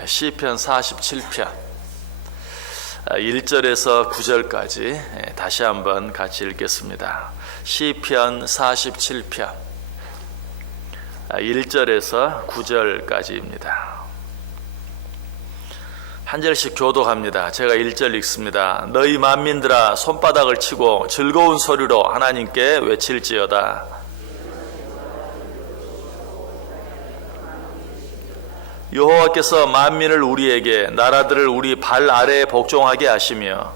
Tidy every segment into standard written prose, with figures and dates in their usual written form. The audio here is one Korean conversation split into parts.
시편 47편 1절에서 9절까지 다시 한번 같이 읽겠습니다. 시편 47편 1절에서 9절까지입니다. 한 절씩 교독합니다. 제가 1절 읽습니다. 너희 만민들아 손바닥을 치고 즐거운 소리로 하나님께 외칠지어다. 여호와께서 만민을 우리에게 나라들을 우리 발 아래에 복종하게 하시며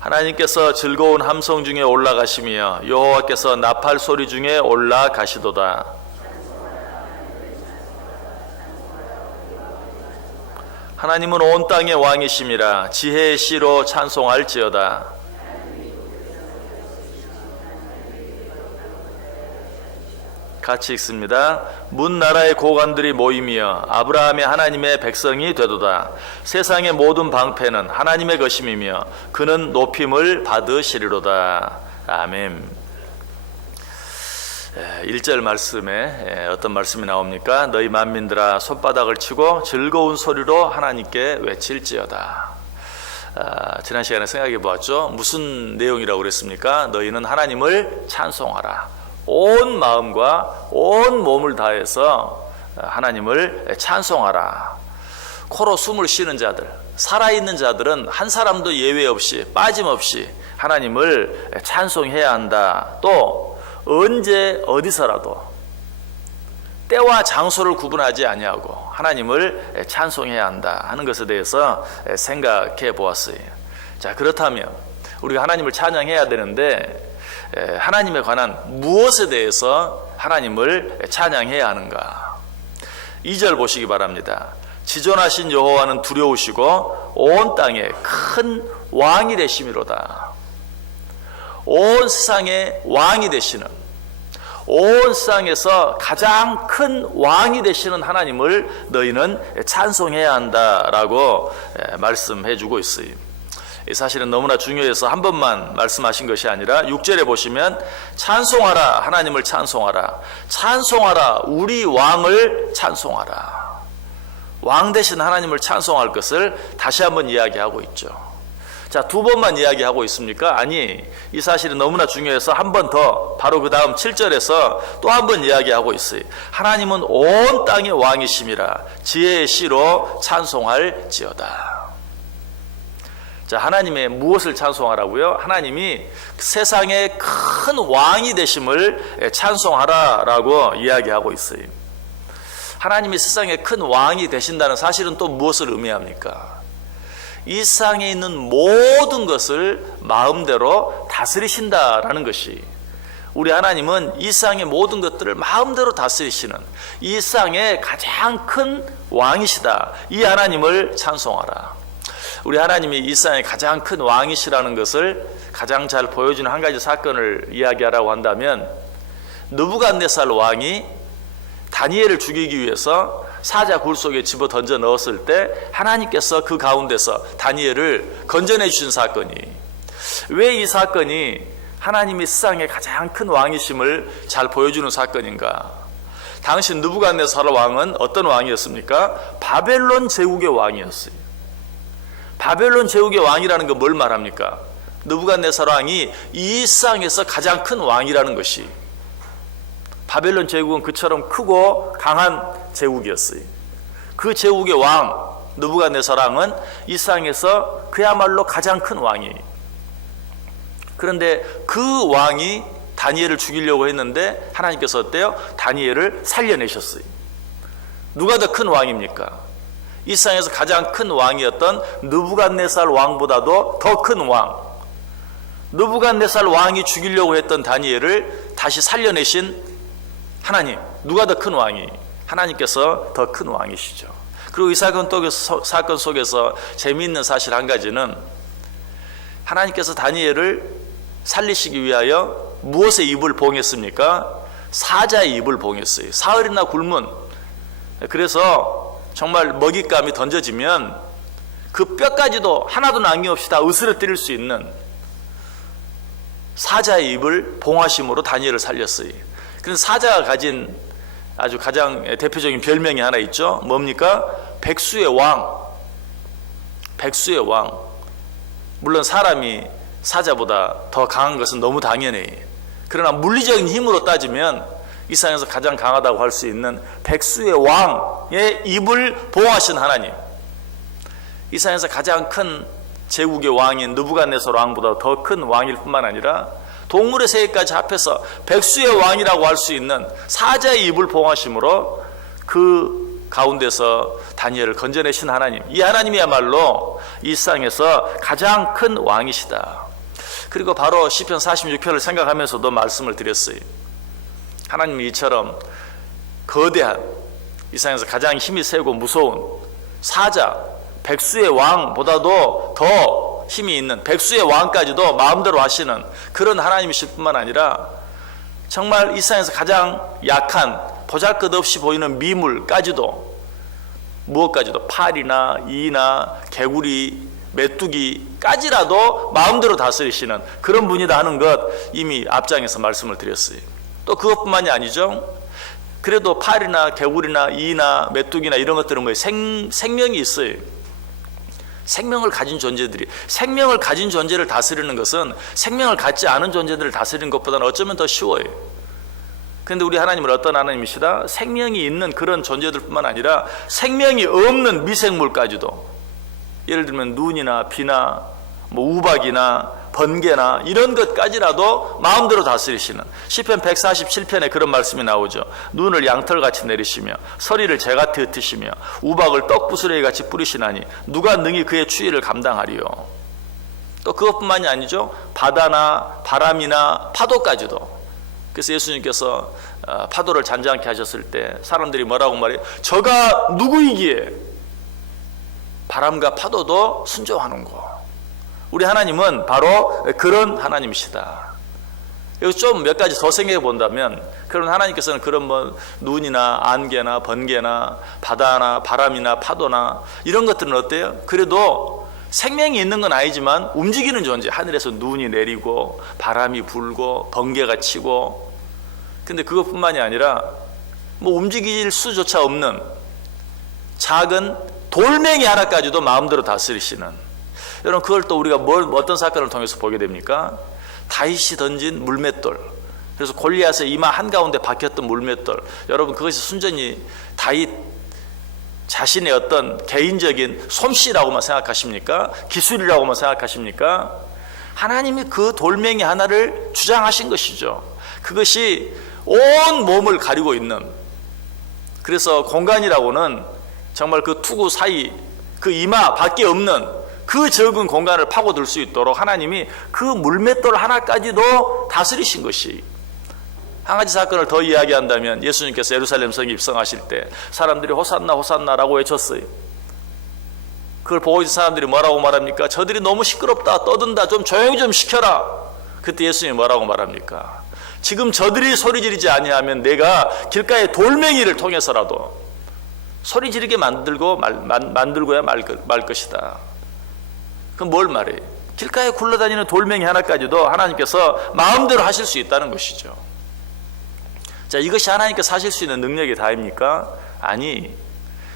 하나님께서 즐거운 함성 중에 올라가시며 여호와께서 나팔 소리 중에 올라가시도다. 하나님은 온 땅의 왕이심이라 지혜의 씨로 찬송할지어다. 같이 읽습니다. 문 나라의 고관들이 모이며 아브라함의 하나님의 백성이 되도다. 세상의 모든 방패는 하나님의 것임이며 그는 높임을 받으시리로다. 아멘. 1절 말씀에 어떤 말씀이 나옵니까? 너희 만민들아 손바닥을 치고 즐거운 소리로 하나님께 외칠지어다. 지난 시간에 생각해 보았죠. 무슨 내용이라고 그랬습니까? 너희는 하나님을 찬송하라. 온 마음과 온 몸을 다해서 하나님을 찬송하라. 코로 숨을 쉬는 자들, 살아있는 자들은 한 사람도 예외 없이 빠짐없이 하나님을 찬송해야 한다. 또 언제 어디서라도 때와 장소를 구분하지 아니하고 하나님을 찬송해야 한다 하는 것에 대해서 생각해 보았어요. 자, 그렇다면 우리가 하나님을 찬양해야 되는데 하나님에 관한 무엇에 대해서 하나님을 찬양해야 하는가? 2절 보시기 바랍니다. 지존하신 여호와는 두려우시고 온 땅에 큰 왕이 되심이로다. 온 세상의 왕이 되시는, 온 세상에서 가장 큰 왕이 되시는 하나님을 너희는 찬송해야 한다라고 말씀해 주고 있어요. 사실은 너무나 중요해서 한 번만 말씀하신 것이 아니라 6절에 보시면 찬송하라, 하나님을 찬송하라, 찬송하라, 우리 왕을 찬송하라. 왕 되신 하나님을 찬송할 것을 다시 한번 이야기하고 있죠. 자, 두 번만 이야기하고 있습니까? 아니, 이 사실이 너무나 중요해서 한 번 더 바로 그 다음 7절에서 또 한 번 이야기하고 있어요. 하나님은 온 땅의 왕이심이라 지혜의 씨로 찬송할지어다. 자, 하나님의 무엇을 찬송하라고요? 하나님이 세상의 큰 왕이 되심을 찬송하라라고 이야기하고 있어요. 하나님이 세상의 큰 왕이 되신다는 사실은 또 무엇을 의미합니까? 이 세상에 있는 모든 것을 마음대로 다스리신다라는 것이, 우리 하나님은 이 세상의 모든 것들을 마음대로 다스리시는 이 세상의 가장 큰 왕이시다. 이 하나님을 찬송하라. 우리 하나님이 이 세상의 가장 큰 왕이시라는 것을 가장 잘 보여주는 한 가지 사건을 이야기하라고 한다면, 느부갓네살 왕이 다니엘을 죽이기 위해서 사자 굴 속에 집어 던져 넣었을 때 하나님께서 그 가운데서 다니엘을 건져내 주신 사건이, 왜 이 사건이 하나님이 세상의 가장 큰 왕이심을 잘 보여주는 사건인가? 당시 느부갓네살 왕은 어떤 왕이었습니까? 바벨론 제국의 왕이었어요. 바벨론 제국의 왕이라는 건 뭘 말합니까? 느부갓네살 왕이 이 세상에서 가장 큰 왕이라는 것이, 바벨론 제국은 그처럼 크고 강한 제국이었어요. 그 제국의 왕 느부갓네살 왕은 이 세상에서 그야말로 가장 큰 왕이. 그런데 그 왕이 다니엘을 죽이려고 했는데 하나님께서 어때요? 다니엘을 살려내셨어요. 누가 더 큰 왕입니까? 이 세상에서 가장 큰 왕이었던 느부갓네살 왕보다도 더 큰 왕, 느부갓네살 왕이 죽이려고 했던 다니엘을 다시 살려내신 하나님, 누가 더 큰 왕이? 하나님께서 더 큰 왕이시죠. 그리고 이 사건 속에서 재미있는 사실 한 가지는, 하나님께서 다니엘을 살리시기 위하여 무엇의 입을 봉했습니까? 사자의 입을 봉했어요. 사흘이나 굶은, 그래서 정말 먹잇감이 던져지면 그 뼈까지도 하나도 남김없이 다 으스러뜨릴 수 있는 사자의 입을 봉하심으로 다니엘을 살렸어요. 그런 사자가 가진 아주 가장 대표적인 별명이 하나 있죠. 뭡니까? 백수의 왕. 백수의 왕. 물론 사람이 사자보다 더 강한 것은 너무 당연해. 그러나 물리적인 힘으로 따지면 이 세상에서 가장 강하다고 할 수 있는 백수의 왕의 입을 보호하신 하나님. 이 세상에서 가장 큰 제국의 왕인 느부갓네살 왕보다 더 큰 왕일 뿐만 아니라 동물의 세계까지 합해서 백수의 왕이라고 할 수 있는 사자의 입을 보호하심으로 그 가운데서 다니엘을 건져내신 하나님, 이 하나님이야말로 이 세상에서 가장 큰 왕이시다. 그리고 바로 시편 46편을 생각하면서도 말씀을 드렸어요. 하나님이 이처럼 거대한, 이 세상에서 가장 힘이 세고 무서운 사자, 백수의 왕보다도 더 힘이 있는 백수의 왕까지도 마음대로 하시는 그런 하나님이실 뿐만 아니라 정말 이 세상에서 가장 약한 보잘것없이 보이는 미물까지도, 무엇까지도 파리나 이나 개구리, 메뚜기까지라도 마음대로 다스리시는 그런 분이다 하는 것 이미 앞장에서 말씀을 드렸어요. 또 그것뿐만이 아니죠. 그래도 파리나 개구리나 이나 메뚜기나 이런 것들은 뭐예요? 생명이 있어요. 생명을 가진 존재들이, 생명을 가진 존재를 다스리는 것은 생명을 갖지 않은 존재들을 다스리는 것보다는 어쩌면 더 쉬워요. 그런데 우리 하나님은 어떤 하나님이시다? 생명이 있는 그런 존재들뿐만 아니라 생명이 없는 미생물까지도, 예를 들면 눈이나 비나 우박이나 번개나 이런 것까지라도 마음대로 다스리시는, 시편 147편에 그런 말씀이 나오죠. 눈을 양털같이 내리시며 서리를 재같이 흩으시며 우박을 떡부스러기같이 뿌리시나니 누가 능히 그의 추위를 감당하리요. 또 그것뿐만이 아니죠. 바다나 바람이나 파도까지도. 그래서 예수님께서 파도를 잔잔케 하셨을 때 사람들이 뭐라고 말해요? 저가 누구이기에 바람과 파도도 순종하는고. 우리 하나님은 바로 그런 하나님이시다. 여기 좀 몇 가지 더 생각해 본다면, 그런 하나님께서는 그런 눈이나 안개나 번개나 바다나 바람이나 파도나 이런 것들은 어때요? 그래도 생명이 있는 건 아니지만 움직이는 존재. 하늘에서 눈이 내리고 바람이 불고 번개가 치고. 근데 그것뿐만이 아니라 움직일 수조차 없는 작은 돌멩이 하나까지도 마음대로 다스리시는, 여러분 그걸 또 우리가 어떤 사건을 통해서 보게 됩니까? 다윗이 던진 물맷돌. 그래서 골리앗의 이마 한가운데 박혔던 물맷돌. 여러분 그것이 순전히 다윗 자신의 어떤 개인적인 솜씨라고만 생각하십니까? 기술이라고만 생각하십니까? 하나님이 그 돌멩이 하나를 주장하신 것이죠. 그것이 온 몸을 가리고 있는, 그래서 공간이라고는 정말 그 투구 사이, 그 이마 밖에 없는 그 적은 공간을 파고들 수 있도록 하나님이 그 물맷돌 하나까지도 다스리신 것이. 한 가지 사건을 더 이야기한다면, 예수님께서 예루살렘 성에 입성하실 때 사람들이 호산나 호산나라고 외쳤어요. 그걸 보고 있는 사람들이 뭐라고 말합니까? 저들이 너무 시끄럽다, 떠든다, 좀 조용히 좀 시켜라. 그때 예수님이 뭐라고 말합니까? 지금 저들이 소리 지르지 아니하면 내가 길가의 돌멩이를 통해서라도 소리 지르게 만들고야 말 것이다. 그럼 뭘 말해요? 길가에 굴러다니는 돌멩이 하나까지도 하나님께서 마음대로 하실 수 있다는 것이죠. 자, 이것이 하나님께서 하실 수 있는 능력이 다입니까? 아니,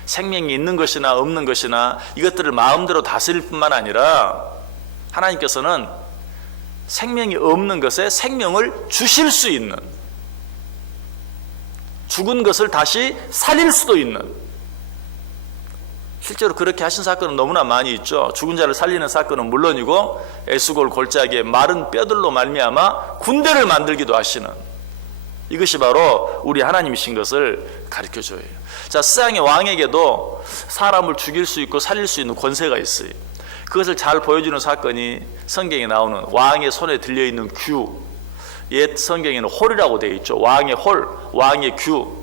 생명이 있는 것이나 없는 것이나 이것들을 마음대로 다스릴 뿐만 아니라 하나님께서는 생명이 없는 것에 생명을 주실 수 있는, 죽은 것을 다시 살릴 수도 있는, 실제로 그렇게 하신 사건은 너무나 많이 있죠. 죽은 자를 살리는 사건은 물론이고 에스골 골짜기에 마른 뼈들로 말미암아 군대를 만들기도 하시는, 이것이 바로 우리 하나님이신 것을 가르쳐줘요. 자, 세상의 왕에게도 사람을 죽일 수 있고 살릴 수 있는 권세가 있어요. 그것을 잘 보여주는 사건이 성경에 나오는 왕의 손에 들려있는 규. 옛 성경에는 홀이라고 되어 있죠. 왕의 홀, 왕의 규.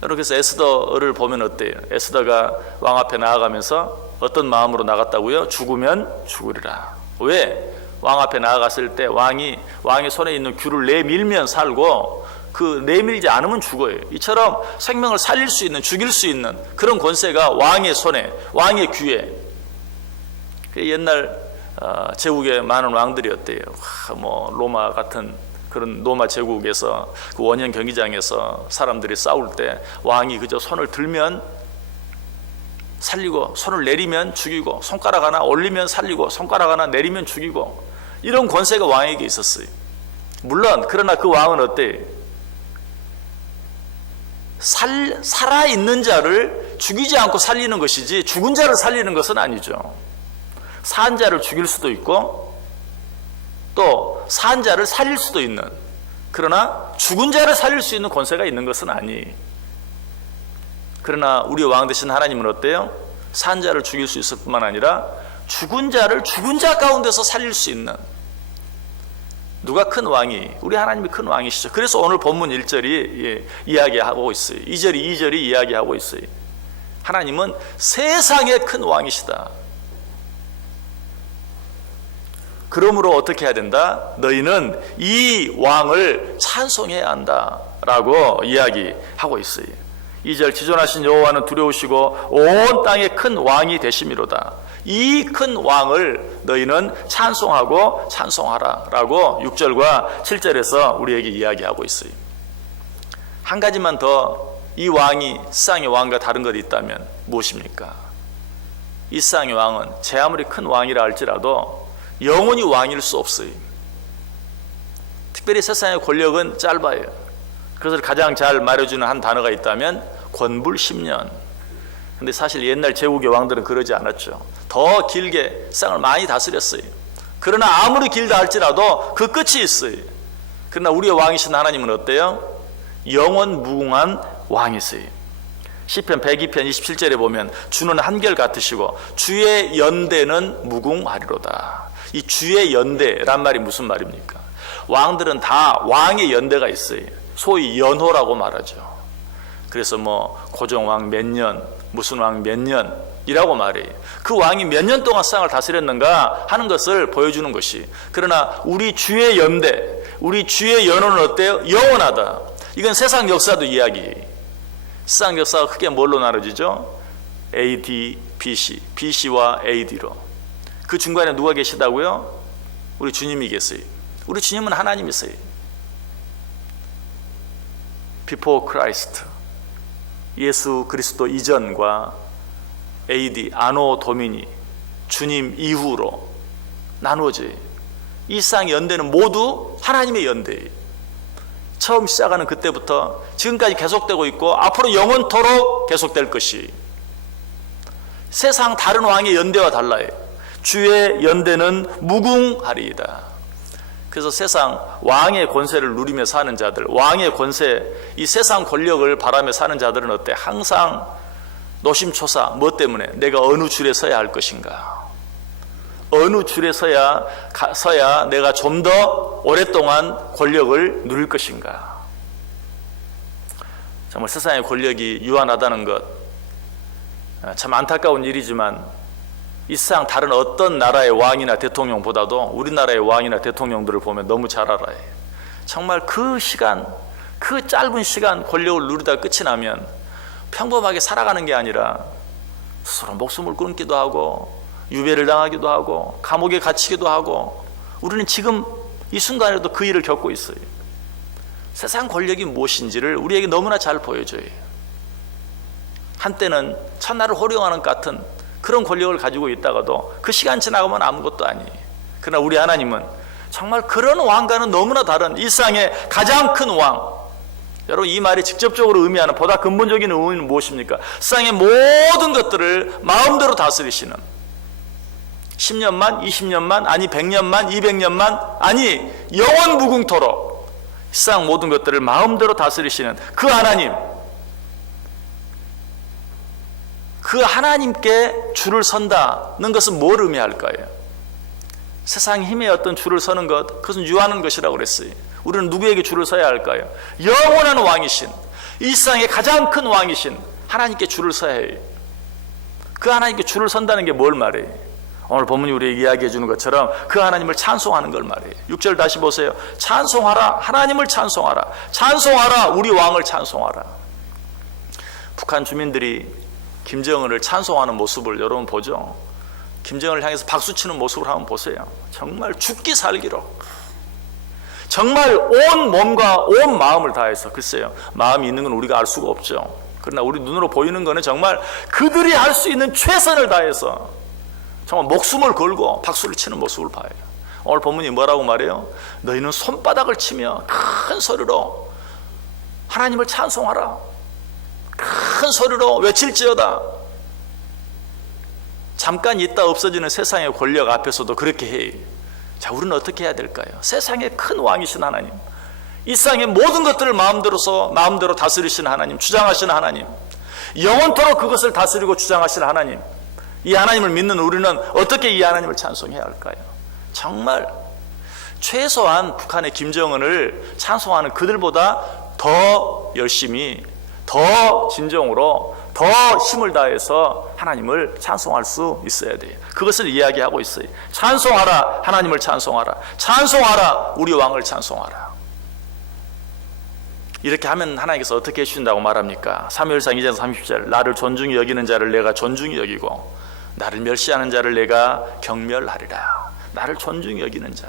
여러분, 그래서 에스더를 보면 어때요? 에스더가 왕 앞에 나아가면서 어떤 마음으로 나갔다고요? 죽으면 죽으리라. 왜? 왕 앞에 나아갔을 때 왕의 손에 있는 규를 내밀면 살고 그 내밀지 않으면 죽어요. 이처럼 생명을 살릴 수 있는, 죽일 수 있는 그런 권세가 왕의 손에, 왕의 규에. 옛날 제국의 많은 왕들이 어때요? 로마 같은 그런 로마 제국에서 그 원형 경기장에서 사람들이 싸울 때 왕이 그저 손을 들면 살리고 손을 내리면 죽이고 손가락 하나 올리면 살리고 손가락 하나 내리면 죽이고 이런 권세가 왕에게 있었어요. 물론 그러나 그 왕은 어때? 살아있는 자를 죽이지 않고 살리는 것이지 죽은 자를 살리는 것은 아니죠. 산 자를 죽일 수도 있고 또 산 자를 살릴 수도 있는, 그러나 죽은 자를 살릴 수 있는 권세가 있는 것은 아니. 그러나 우리 왕 되신 하나님은 어때요? 산 자를 죽일 수 있을 뿐만 아니라 죽은 자를 죽은 자 가운데서 살릴 수 있는, 누가 큰 왕이? 우리 하나님이 큰 왕이시죠. 그래서 오늘 본문 1절이 이야기하고 있어요. 2절이 이야기하고 있어요. 하나님은 세상의 큰 왕이시다. 그러므로 어떻게 해야 된다? 너희는 이 왕을 찬송해야 한다 라고 이야기하고 있어요. 2절, 지존하신 여호와는 두려우시고 온 땅의 큰 왕이 되심이로다. 이 큰 왕을 너희는 찬송하고 찬송하라 라고 6절과 7절에서 우리에게 이야기하고 있어요. 한 가지만 더, 이 왕이 세상의 왕과 다른 것이 있다면 무엇입니까? 이 세상의 왕은 제 아무리 큰 왕이라 할지라도 영원히 왕일 수 없어요. 특별히 세상의 권력은 짧아요. 그것을 가장 잘 말해주는 한 단어가 있다면 권불 10년. 근데 사실 옛날 제국의 왕들은 그러지 않았죠. 더 길게 세상을 많이 다스렸어요. 그러나 아무리 길다 할지라도 그 끝이 있어요. 그러나 우리의 왕이신 하나님은 어때요? 영원 무궁한 왕이세요. 시편 102편 27절에 보면 주는 한결 같으시고 주의 연대는 무궁하리로다. 이 주의 연대란 말이 무슨 말입니까? 왕들은 다 왕의 연대가 있어요. 소위 연호라고 말하죠. 그래서 뭐 고종왕 몇 년, 무슨 왕 몇 년이라고 말해요. 그 왕이 몇 년 동안 세상을 다스렸는가 하는 것을 보여주는 것이. 그러나 우리 주의 연대, 우리 주의 연호는 어때요? 영원하다. 이건 세상 역사도 이야기해요. 세상 역사가 크게 뭘로 나눠지죠? AD, BC, BC와 AD로. 그 중간에 누가 계시다고요? 우리 주님이 계세요. 우리 주님은 하나님이세요. Before Christ, 예수 그리스도 이전과 AD, 아노 도미니, 주님 이후로 나누어져요. 이 세상 연대는 모두 하나님의 연대예요. 처음 시작하는 그때부터 지금까지 계속되고 있고 앞으로 영원토록 계속될 것이. 세상 다른 왕의 연대와 달라요. 주의 연대는 무궁하리이다. 그래서 세상 왕의 권세를 누리며 사는 자들, 왕의 권세, 이 세상 권력을 바라며 사는 자들은 어때? 항상 노심초사, 뭐 때문에? 내가 어느 줄에 서야 할 것인가? 어느 줄에 서야 내가 좀 더 오랫동안 권력을 누릴 것인가? 정말 세상의 권력이 유한하다는 것, 참 안타까운 일이지만 이 세상 다른 어떤 나라의 왕이나 대통령보다도 우리나라의 왕이나 대통령들을 보면 너무 잘 알아요. 정말 그 시간, 그 짧은 시간 권력을 누리다 끝이 나면 평범하게 살아가는 게 아니라 스스로 목숨을 끊기도 하고 유배를 당하기도 하고 감옥에 갇히기도 하고, 우리는 지금 이 순간에도 그 일을 겪고 있어요. 세상 권력이 무엇인지를 우리에게 너무나 잘 보여줘요. 한때는 천하를 호령하는 것 같은 그런 권력을 가지고 있다가도 그 시간 지나가면 아무것도 아니에요. 그러나 우리 하나님은 정말 그런 왕과는 너무나 다른 이 세상의 가장 큰 왕. 여러분, 이 말이 직접적으로 의미하는 보다 근본적인 의미는 무엇입니까? 세상의 모든 것들을 마음대로 다스리시는, 10년만, 20년만, 아니 100년만, 200년만, 아니 영원 무궁토록 세상 모든 것들을 마음대로 다스리시는 그 하나님, 그 하나님께 줄을 선다는 것은 뭘 의미할까요? 세상 힘의 어떤 줄을 서는 것, 그것은 유하는 것이라고 그랬어요. 우리는 누구에게 줄을 서야 할까요? 영원한 왕이신, 이 세상의 가장 큰 왕이신 하나님께 줄을 서야 해요. 그 하나님께 줄을 선다는 게 뭘 말해요? 오늘 본문이 우리에게 이야기해 주는 것처럼 그 하나님을 찬송하는 걸 말해요. 6절 다시 보세요. 찬송하라, 하나님을 찬송하라. 찬송하라, 우리 왕을 찬송하라. 북한 주민들이 김정은을 찬송하는 모습을 여러분 보죠? 김정은을 향해서 박수치는 모습을 한번 보세요. 정말 죽기 살기로 정말 온 몸과 온 마음을 다해서, 글쎄요, 마음이 있는 건 우리가 알 수가 없죠. 그러나 우리 눈으로 보이는 거는 정말 그들이 할 수 있는 최선을 다해서 정말 목숨을 걸고 박수를 치는 모습을 봐요. 오늘 본문이 뭐라고 말해요? 너희는 손바닥을 치며 큰 소리로 하나님을 찬송하라. 큰 소리로 외칠지어다. 잠깐 있다 없어지는 세상의 권력 앞에서도 그렇게 해요. 자, 우리는 어떻게 해야 될까요? 세상의 큰 왕이신 하나님, 이 세상의 모든 것들을 마음대로 다스리시는 하나님, 주장하시는 하나님, 영원토록 그것을 다스리고 주장하시는 하나님, 이 하나님을 믿는 우리는 어떻게 이 하나님을 찬송해야 할까요? 정말 최소한 북한의 김정은을 찬송하는 그들보다 더 열심히, 더 진정으로, 더 힘을 다해서 하나님을 찬송할 수 있어야 돼요. 그것을 이야기하고 있어요. 찬송하라, 하나님을 찬송하라. 찬송하라, 우리 왕을 찬송하라. 이렇게 하면 하나님께서 어떻게 해주신다고 말합니까? 사무엘상 2장 30절, 나를 존중히 여기는 자를 내가 존중히 여기고 나를 멸시하는 자를 내가 경멸하리라. 나를 존중히 여기는 자,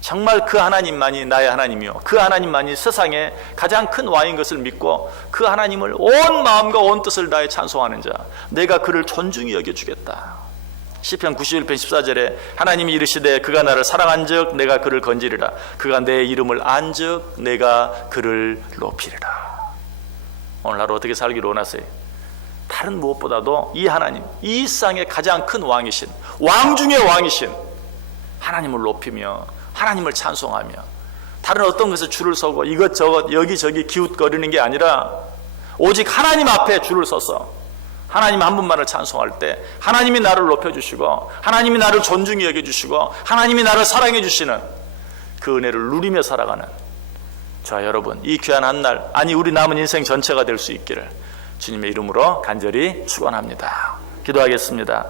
정말 그 하나님만이 나의 하나님이요, 그 하나님만이 세상에 가장 큰 왕인 것을 믿고 그 하나님을 온 마음과 온 뜻을 다해 찬송하는 자, 내가 그를 존중히 여겨주겠다. 시편 91편 14절에 하나님이 이르시되 그가 나를 사랑한즉 내가 그를 건지리라. 그가 내 이름을 안즉 내가 그를 높이리라. 오늘 하루 어떻게 살기를 원하세요? 다른 무엇보다도 이 하나님, 이 세상의 가장 큰 왕이신, 왕 중의 왕이신 하나님을 높이며 하나님을 찬송하며 다른 어떤 것에 줄을 서고 이것저것 여기저기 기웃거리는 게 아니라 오직 하나님 앞에 줄을 서서 하나님 한 분만을 찬송할 때 하나님이 나를 높여주시고 하나님이 나를 존중히 여겨주시고 하나님이 나를 사랑해 주시는 그 은혜를 누리며 살아가는 자, 여러분, 이 귀한 한날, 아니 우리 남은 인생 전체가 될 수 있기를 주님의 이름으로 간절히 축원합니다. 기도하겠습니다.